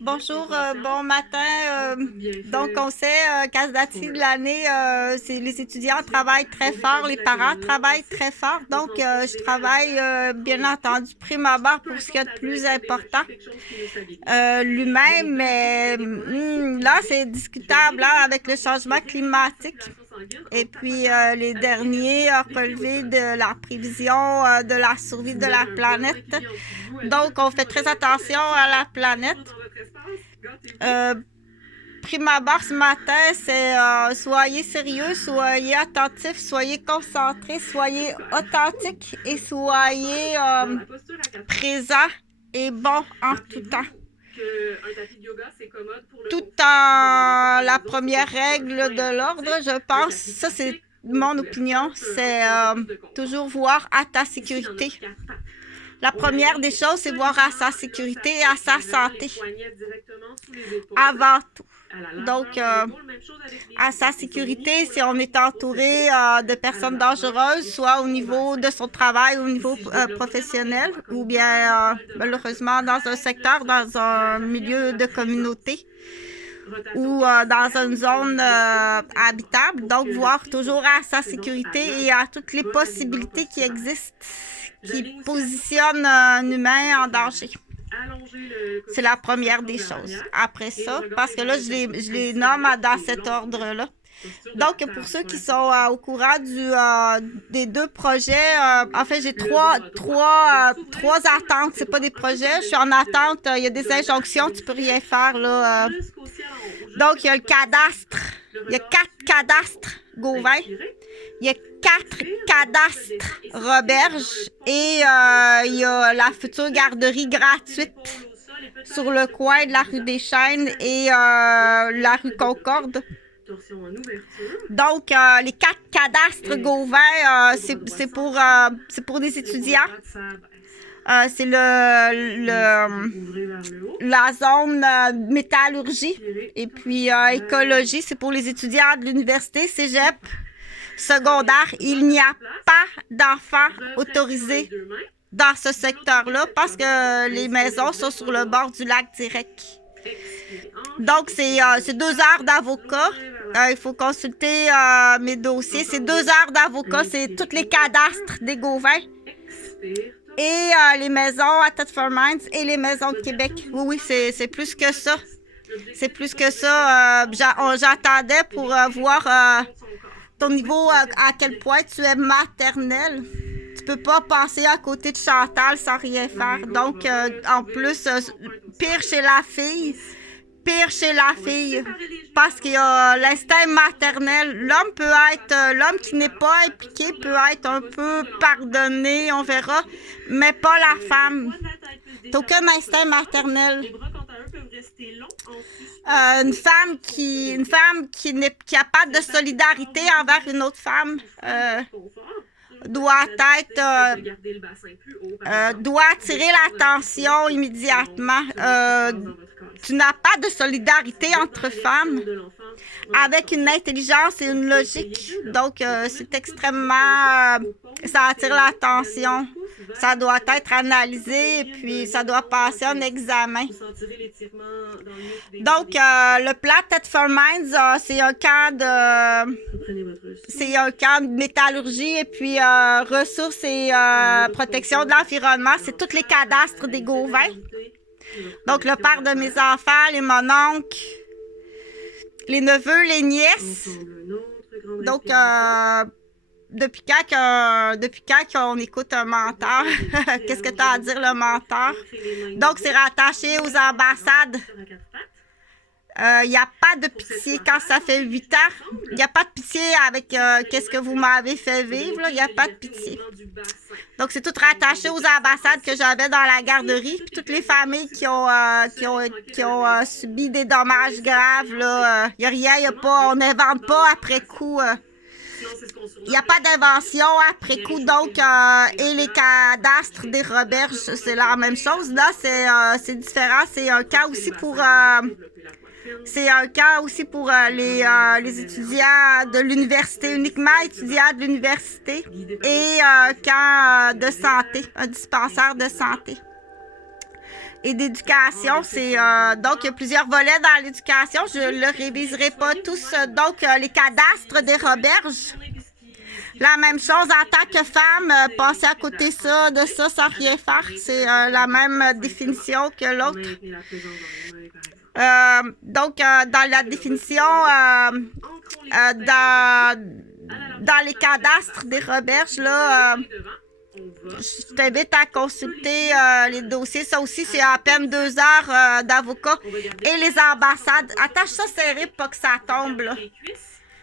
Bonjour, bon matin. Donc, on sait qu'à ce date-ci de l'année, les étudiants travaillent très fort, les parents travaillent très fort. Donc, je travaille, bien entendu, prime abord pour ce qui est de plus important, l'humain, mais là, c'est discutable hein, avec le changement climatique. Et puis, les derniers ont relevé de la prévision de la survie de la planète. Donc, on fait très attention à la planète. Prime abord ce matin, c'est soyez sérieux, soyez attentifs, soyez concentrés, soyez authentiques et soyez présents et bons en tout temps. Tout en la première règle de l'ordre, je pense, ça c'est mon opinion, c'est toujours voir à ta sécurité. La première des choses, c'est voir à sa sécurité et à sa santé. Avant tout. Donc, à sa sécurité, si on est entouré de personnes dangereuses, soit au niveau de son travail, au niveau professionnel, ou bien malheureusement dans un secteur, dans un milieu de communauté, ou dans une zone habitable. Donc, voir toujours à sa sécurité et à toutes les possibilités qui existent, qui positionnent un humain en danger. C'est la première des choses. Après ça, parce que là, je les nomme dans cet ordre-là. Donc, pour ceux qui sont au courant des deux projets, en fait, j'ai trois attentes. C'est pas des projets. Je suis en attente. Il y a des injonctions. Tu peux rien faire, là. Donc, il y a le cadastre. Il y a 4 cadastres Gauvin. Il y a 4 cadastres Roberge. Et il y a la future garderie gratuite sur le coin de la rue des Chênes et la rue Concorde. Donc, les 4 cadastres Gauvin, c'est pour des étudiants. C'est la zone métallurgie. Et puis, écologie, c'est pour les étudiants de l'université, cégep, secondaire. Il n'y a pas d'enfants autorisés dans ce secteur-là parce que les maisons sont sur le bord du lac direct. Donc, c'est 2 heures d'avocat. Il faut consulter mes dossiers. C'est 2 heures d'avocat. C'est tous les cadastres des Gauvin. Et les maisons à Thetford Mines et les maisons de Québec. Oui, c'est plus que ça. C'est plus que ça. J'attendais pour voir ton niveau, à quel point tu es maternelle. Tu peux pas passer à côté de Chantal sans rien faire. Donc, en plus, pire chez la fille. Parce qu'il y a l'instinct maternel. L'homme qui n'est pas impliqué peut être un peu pardonné, on verra, mais pas la femme. T'as aucun instinct maternel. Une femme qui n'a pas de solidarité envers une autre femme doit attirer l'attention immédiatement. Tu n'as pas de solidarité entre femmes avec une intelligence et une logique. Donc, c'est extrêmement... ça attire l'attention. Ça doit être analysé et puis ça doit passer un examen. Donc, le plan Thetford Mines, c'est un camp de métallurgie et puis ressources et protection de l'environnement. C'est tous les cadastres des Gauvin. Donc, le père de mes enfants, les mononcles, les neveux, les nièces. Donc, depuis quand on écoute un menteur, qu'est-ce que tu as à dire, le menteur? Donc, c'est rattaché aux ambassades. Il n'y a pas de pitié quand ça fait 8 ans. Il n'y a pas de pitié avec qu'est-ce que vous m'avez fait vivre. Il n'y a pas de pitié. Donc, c'est tout rattaché aux ambassades que j'avais dans la garderie. Puis toutes les familles qui ont subi des dommages graves. Il n'y a rien, on n'invente pas après coup. Il n'y a pas d'invention après coup. Donc, et les cadastres des Roberges, c'est la même chose. Là, c'est différent. C'est un cas aussi pour... les étudiants de l'université, uniquement étudiants de l'université, et un camp de santé, un dispensaire de santé. et d'éducation. Donc, il y a plusieurs volets dans l'éducation. Je ne le réviserai pas tous. Donc, les cadastres des Roberges. La même chose en tant que femme, passer à côté de ça sans rien faire. C'est la même définition que l'autre. Donc, dans la définition, dans les cadastres des Roberges, là, je t'invite à consulter les dossiers. Ça aussi, c'est à peine 2 heures d'avocat. Et les ambassades. Attache ça serré pour pas que ça tombe, là.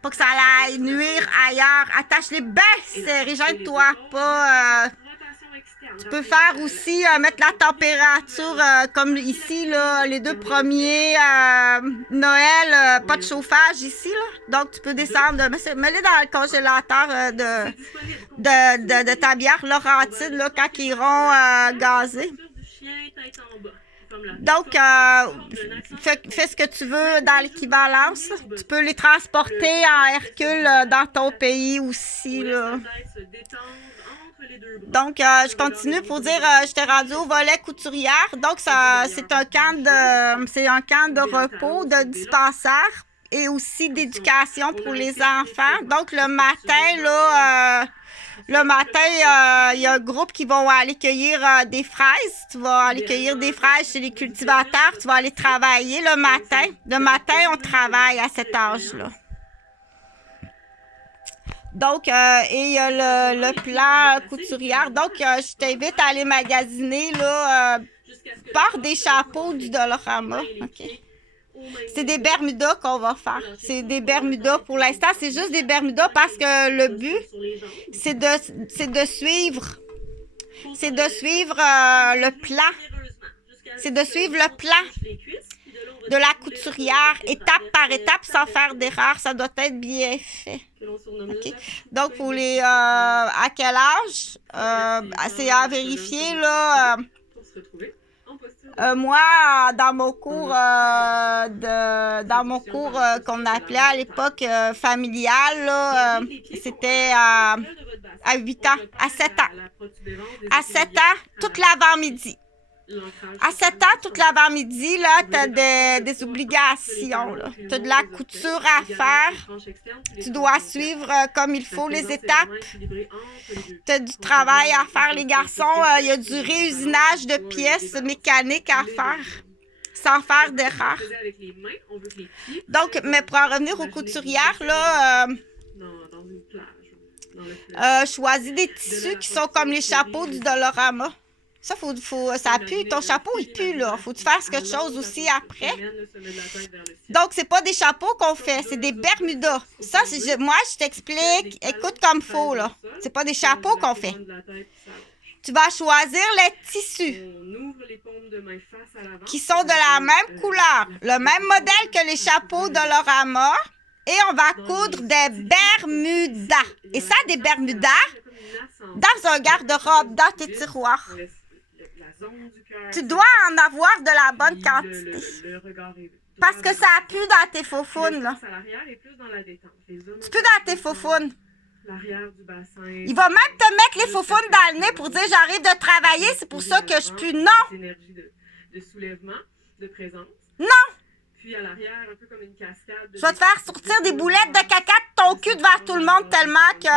Pas que ça aille nuire ailleurs. Attache-les bien serrés. Gêne-toi pas. Tu peux faire aussi mettre la température comme ici, là, les 2 premiers Noël, pas de chauffage ici, là. Donc, tu peux descendre, mets-les dans le congélateur de ta bière Laurentide, là, quand ils iront gazer. Donc, fais ce que tu veux dans l'équivalence. Tu peux les transporter en Hercule dans ton pays aussi, là. Donc, je continue pour dire, je t'ai rendu au volet couturière. Donc, c'est un camp de repos, de dispensaire et aussi d'éducation pour les enfants. Donc, le matin, là, il y a un groupe qui vont aller cueillir des fraises. Tu vas aller cueillir des fraises chez les cultivateurs. Tu vas aller travailler le matin. Le matin, on travaille à cet âge-là. Donc, et il y a le plan couturière. Donc, je t'invite à aller magasiner, là, par des chapeaux du Dollarama. OK? C'est des Bermudas qu'on va faire. C'est des Bermudas. Pour l'instant, c'est juste des Bermudas parce que le but, c'est de suivre le plan. C'est de suivre le plan de la couturière, étape par étape, sans faire d'erreur. Ça doit être bien fait. Okay. Donc, pour les... à quel âge? C'est à vérifier, là. Moi, dans mon cours, qu'on appelait à l'époque familial, là, c'était à 8 ans, à 7 ans. À 7 ans, toute l'avant-midi. À 7 ans, toute l'avant-midi, là, tu as des obligations. Tu as de la couture à faire. Tu dois suivre comme il faut les étapes. Tu as du travail à faire, les garçons. Il y a du réusinage de pièces mécaniques à faire, sans faire d'erreur. Donc, mais pour en revenir aux couturières, là, choisis des tissus qui sont comme les chapeaux du Dollarama. Ça, ça pue. Ton chapeau, il pue, là. Faut que tu fasses quelque chose aussi après. Donc, c'est pas des chapeaux qu'on fait, c'est des Bermudas. Ça, moi, je t'explique. Écoute comme faut, là. C'est pas des chapeaux qu'on fait. Tu vas choisir les tissus qui sont de la même couleur, le même modèle que les chapeaux de Dollarama. Et on va coudre des Bermudas. Et ça, des Bermudas, dans un garde-robe, dans tes tiroirs. Tu dois en avoir de la bonne quantité. Parce que ça pue dans tes faufounes, là. Tu pues dans tes faufounes. Il va même te mettre les faufounes dans le nez pour dire j'arrive de travailler, c'est pour ça que je pue. Non! Non! Je vais te faire sortir des boulettes de caca de ton cul devant tout le monde tellement que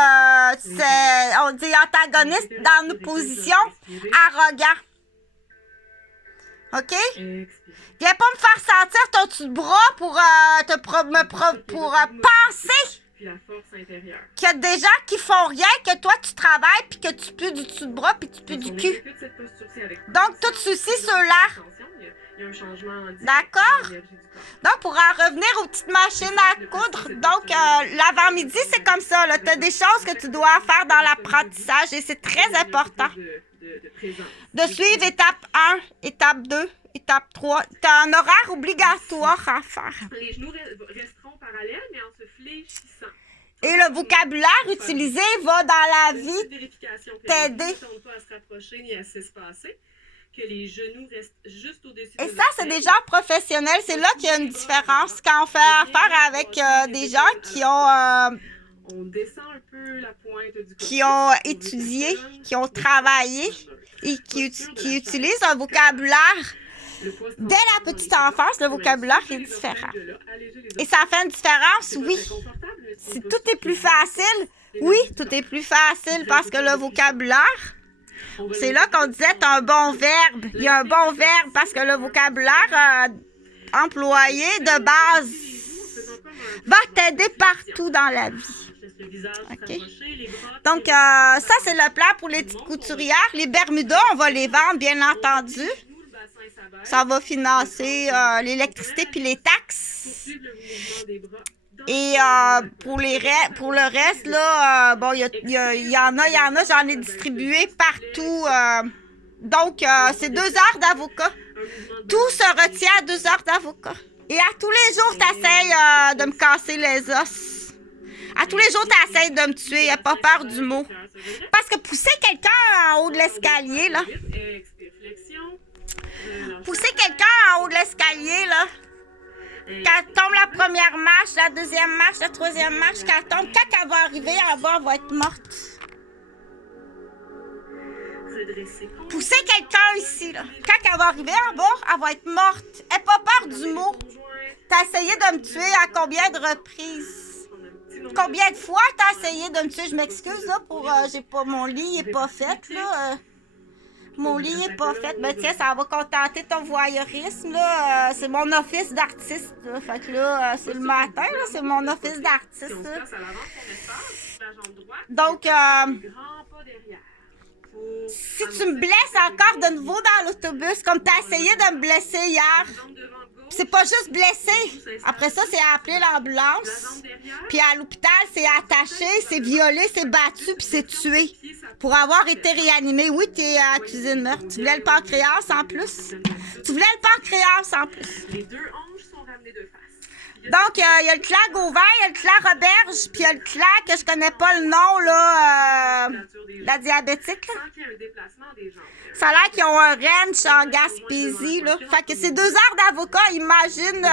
c'est, on dit, antagoniste dans une position arrogant. OK? Viens pas me faire sentir ton dessus de bras pour penser qu'il y a des gens qui font rien, que toi tu travailles, puis que tu pues du dessus de bras, puis tu pues du cul. Donc, tout ceci, ceux-là. D'accord? Donc, pour en revenir aux petites machines à coudre, donc, l'avant-midi, c'est comme ça. Tu as des choses que tu dois faire dans l'apprentissage et c'est très important de suivre étape 1, étape 2, étape 3. Tu as un horaire obligatoire à faire. Les genoux resteront parallèles, mais en se fléchissant. Et le vocabulaire utilisé va dans la vie t'aider. Que les genoux restent juste au-dessus. Et ça, c'est des gens professionnels. C'est là qu'il y a une différence quand on fait affaire avec des gens qui ont, on descend un peu la pointe du qui ont étudié, qui ont travaillé et qui utilisent un vocabulaire dès la petite enfance, le vocabulaire est différent. Et ça fait une différence, oui. Si tout est plus facile, oui, tout est plus facile parce que le vocabulaire, c'est là qu'on disait un bon verbe. Il y a un bon verbe parce que le vocabulaire employé de base va t'aider partout dans la vie. OK? Donc, ça, c'est le plan pour les petites couturières. Les Bermudas, on va les vendre, bien entendu. Ça va financer l'électricité puis les taxes. Et pour le reste, là, bon, il y en a, j'en ai distribué partout. Donc, c'est 2 heures d'avocat. Tout se retient à 2 heures d'avocat. Et à tous les jours, t'essayes de me casser les os. À tous les jours, t'essayes de me tuer. N'aie pas peur du mot. Parce que pousser quelqu'un en haut de l'escalier, là. Pousser quelqu'un en haut de l'escalier, là. Quand elle tombe la première marche, la deuxième marche, la troisième marche, quand elle va arriver en bas, elle va être morte. Pousser quelqu'un ici, là. Quand elle va arriver en bas, elle va être morte. N'aie pas peur du mot. T'as essayé de me tuer à combien de reprises? Combien de fois t'as essayé de me tuer? Je m'excuse, là, pour... mon lit n'est pas fait, là. Mon lit n'est pas fait. Ben tiens, ça va contenter ton voyeurisme, là. C'est mon office d'artiste, là. Fait que là, c'est le matin, là. C'est mon office d'artiste, là. Donc, si tu me blesses encore de nouveau dans l'autobus, comme tu as essayé de me blesser hier, c'est pas juste blessé. Après ça, c'est appeler l'ambulance. Puis à l'hôpital, c'est attaché, c'est violé, c'est battu, puis c'est tué. Pour avoir été réanimé. Oui, tu es accusé de meurtre. Tu voulais le pancréas en plus. Tu voulais le pancréas en plus. Les 2 hanches sont ramenées de face. Donc, il y a le clan Gauvin, il y a le clan Roberge, puis il y a le clan que je connais pas le nom, là, la diabétique. Là. Ça a l'air qu'ils ont un ranch en Gaspésie, là. Fait que c'est 2 heures d'avocat, imagine.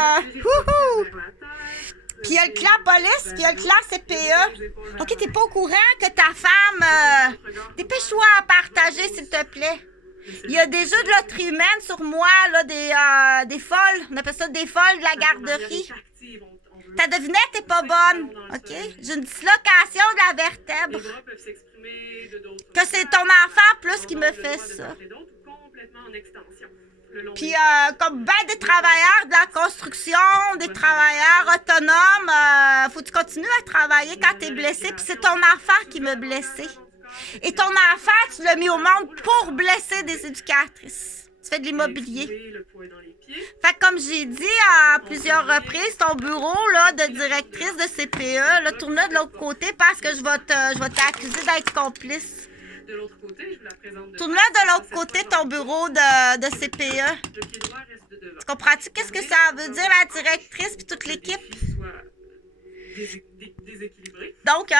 Puis il y a le clan police, puis il y a le clan CPE. OK, t'es pas au courant que ta femme... dépêche-toi à partager, s'il te plaît. Il y a des jeux de loterie humaine sur moi, là, des folles. On appelle ça des folles de la garderie. Ta devinette est pas bonne, OK? J'ai une dislocation de la vertèbre. Que c'est ton enfant plus qui me fait ça. Puis, comme ben des travailleurs de la construction, des travailleurs autonomes, faut que tu continues à travailler quand t'es blessé. Puis c'est ton enfant qui m'a blessé. Et ton enfant, tu l'as mis au monde pour blesser des éducatrices. Tu fais de l'immobilier. Fait que comme j'ai dit à plusieurs reprises, ton bureau là, de directrice de CPE, là, tourne-le de l'autre côté parce que je vais t'accuser d'être complice. Tourne-le de l'autre côté, ton bureau de CPE. Tu comprends-tu qu'est-ce que ça veut dire, la directrice puis toute l'équipe? Donc,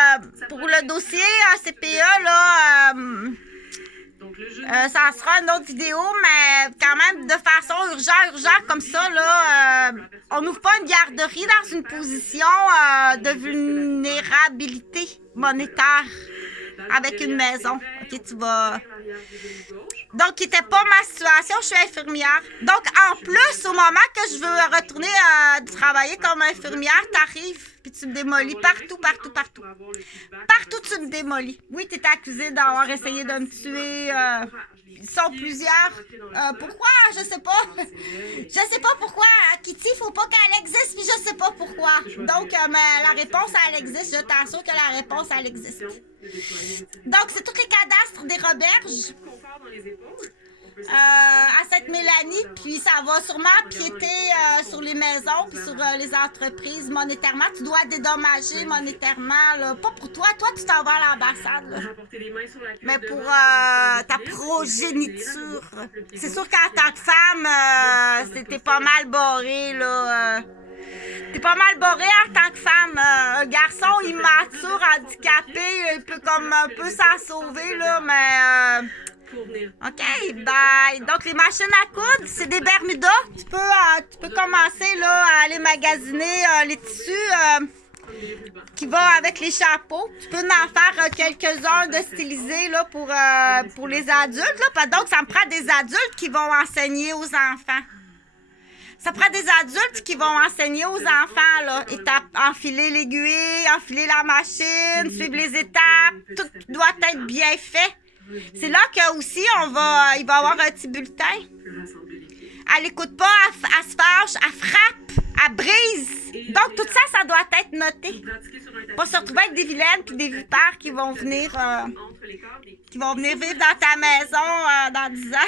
pour le dossier CPE, là, ça sera une autre vidéo, mais quand même de façon urgente comme ça, là, on n'ouvre pas une garderie dans une position de vulnérabilité monétaire avec une maison. OK, tu vas... Donc, qui n'était pas ma situation, je suis infirmière. Donc, en plus, au moment que je veux retourner travailler comme infirmière, t'arrives, puis tu me démolis partout. Partout, tu me démolis. Oui, tu es accusé d'avoir essayé de me tuer. Ils sont plusieurs. Pourquoi? Je sais pas. Je sais pas pourquoi. Kitty, faut pas qu'elle existe, puis je sais pas pourquoi. Donc, mais la réponse, elle existe. Je t'assure que la réponse, elle existe. Donc, c'est tous les cadastres des Roberges. À Sainte-Mélanie, puis ça va sûrement piéter sur les maisons puis sur les entreprises monétairement. Tu dois dédommager monétairement, là. Pas pour toi. Toi, tu t'en vas à l'ambassade, là. Mais pour ta progéniture. C'est sûr qu'en tant que femme, t'es pas mal barré, là. T'es pas mal barré en tant que femme. Un garçon immature, handicapé, il peut comme un peu s'en sauver, là, mais... OK, bye. Donc, les machines à coudre, c'est des Bermudas. Tu peux commencer là, à aller magasiner les tissus qui vont avec les chapeaux. Tu peux en faire quelques-uns de stylisés là, pour les adultes. Là. Donc, ça me prend des adultes qui vont enseigner aux enfants. Ça prend des adultes qui vont enseigner aux enfants, là, enfiler l'aiguille, enfiler la machine, suivre les étapes, tout doit être bien fait. C'est là que aussi il va y avoir un petit bulletin. Elle n'écoute pas, elle se fâche, elle frappe, elle brise. Donc tout ça, ça doit être noté. Pas se retrouver avec des vilaines puis des vipères qui vont venir vivre dans ta maison dans 10 ans.